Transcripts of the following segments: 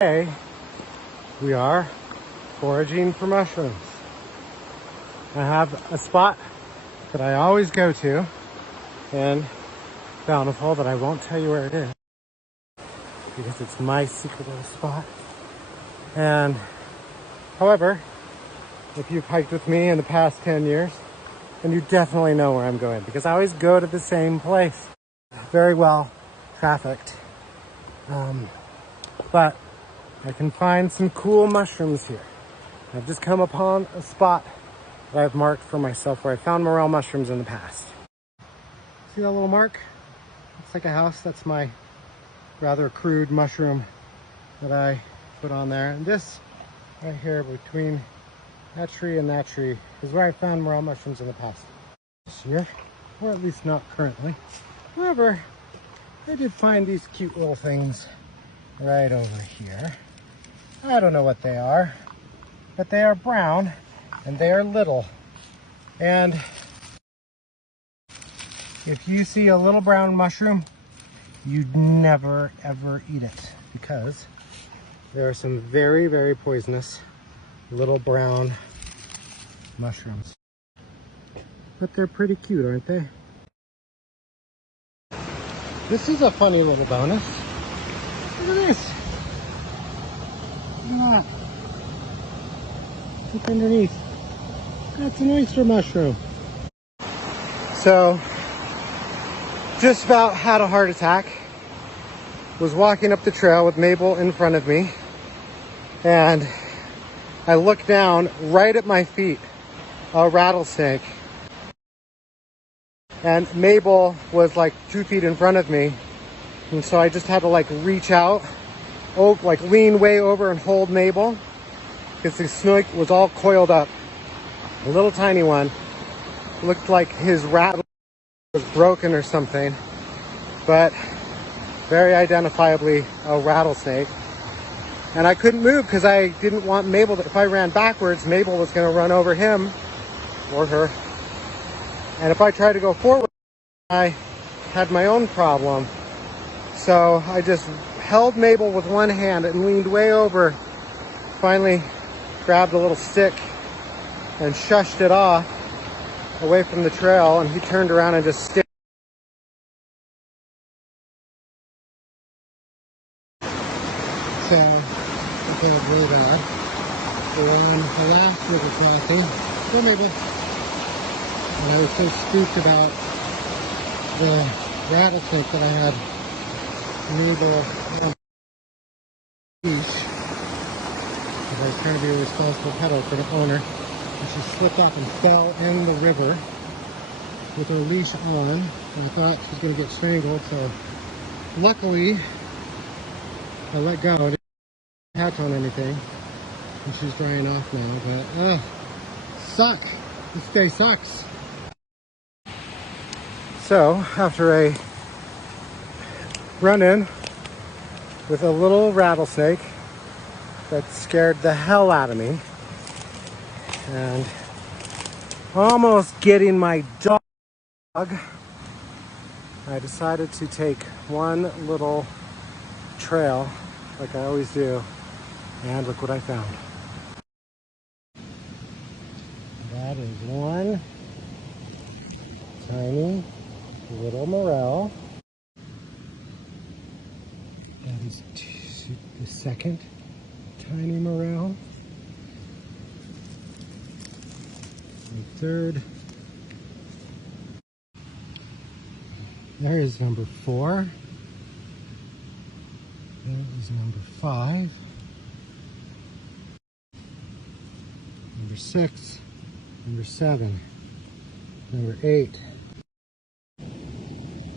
Today, we are foraging for mushrooms. I have a spot that I always go to in Bountiful that I won't tell you where it is because it's my secret little spot. And however, if you've hiked with me in the past 10 years, then you definitely know where I'm going because I always go to the same place. Very well trafficked. But I can find some cool mushrooms here. I've just come upon a spot that I've marked for myself where I found morel mushrooms in the past. See that little mark? Looks like a house. That's my rather crude mushroom that I put on there. And this right here between that tree and that tree is where I found morel mushrooms in the past. This year, or at least not currently. However, I did find these cute little things right over here. I don't know what they are, but they are brown and they are little. And if you see a little brown mushroom, you'd never ever eat it because there are some very, very poisonous little brown mushrooms. But they're pretty cute, aren't they? This is a funny little bonus. Look at this. Look at that. Look underneath. That's an oyster mushroom. So, just about had a heart attack. Was walking up the trail with Mabel in front of me. And I looked down right at my feet. A rattlesnake. And Mabel was like 2 feet in front of me. And so I just had to like reach out, like lean way over and hold Mabel because the snake was all coiled up. A little tiny one. Looked like his rattle was broken or something, but very identifiably a rattlesnake. And I couldn't move because I didn't want Mabel to, if I ran backwards, Mabel was going to run over him or her. And if I tried to go forward, I had my own problem. So I just held Mabel with one hand and leaned way over. Finally grabbed a little stick and shushed it off away from the trail, and he turned around and just stared. So, something was really bad. We're on the last river crossing. Go Mabel. And I was so spooked about the rattlesnake that I had Mabel on the leash. Because I was trying to be a responsible pet owner for the owner. And she slipped off and fell in the river with her leash on. And I thought she was going to get strangled, so luckily I let go. I didn't catch on anything. And she's drying off now, but suck. This day sucks. So, after a run-in with a little rattlesnake that scared the hell out of me, and almost getting my dog, I decided to take one little trail like I always do, and look what I found. That is one tiny little morel. That is the second tiny morel. And third. There is number 4. There is number 5. Number 6. Number 7. Number 8.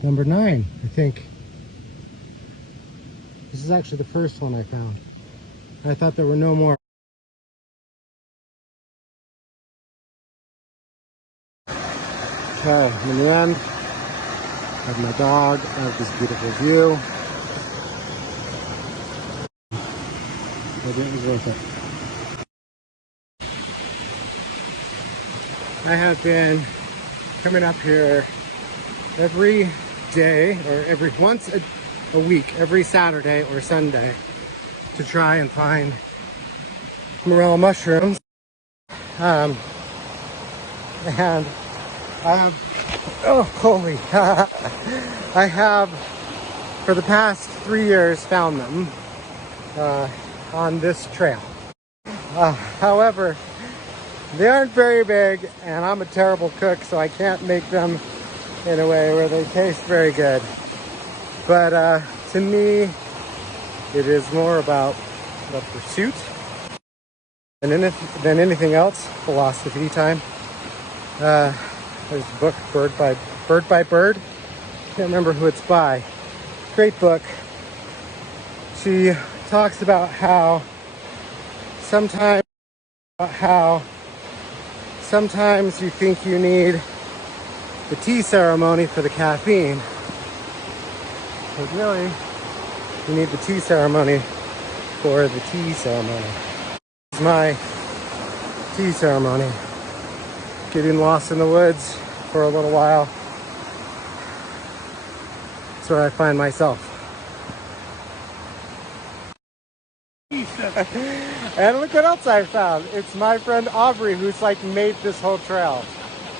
Number 9, I think. This is actually the first one I found. I thought there were no more. Okay, in the end, I have my dog, I have this beautiful view. Maybe it was worth it. I have been coming up here every day, or once a week, every Saturday or Sunday, to to try and find morel mushrooms. And I have, oh, holy, I have for the past 3 years found them on this trail. However, they aren't very big, and I'm a terrible cook, so I can't make them in a way where they taste very good. But to me, it is more about the pursuit than anything else. Philosophy time. There's a book, Bird by Bird. Can't remember who it's by. Great book. She talks about how sometimes you think you need the tea ceremony for the caffeine, but really you need the tea ceremony for the tea ceremony. It's my tea ceremony. Getting lost in the woods for a little while. That's where I find myself. And look what else I found. It's my friend Aubrey who's like made this whole trail.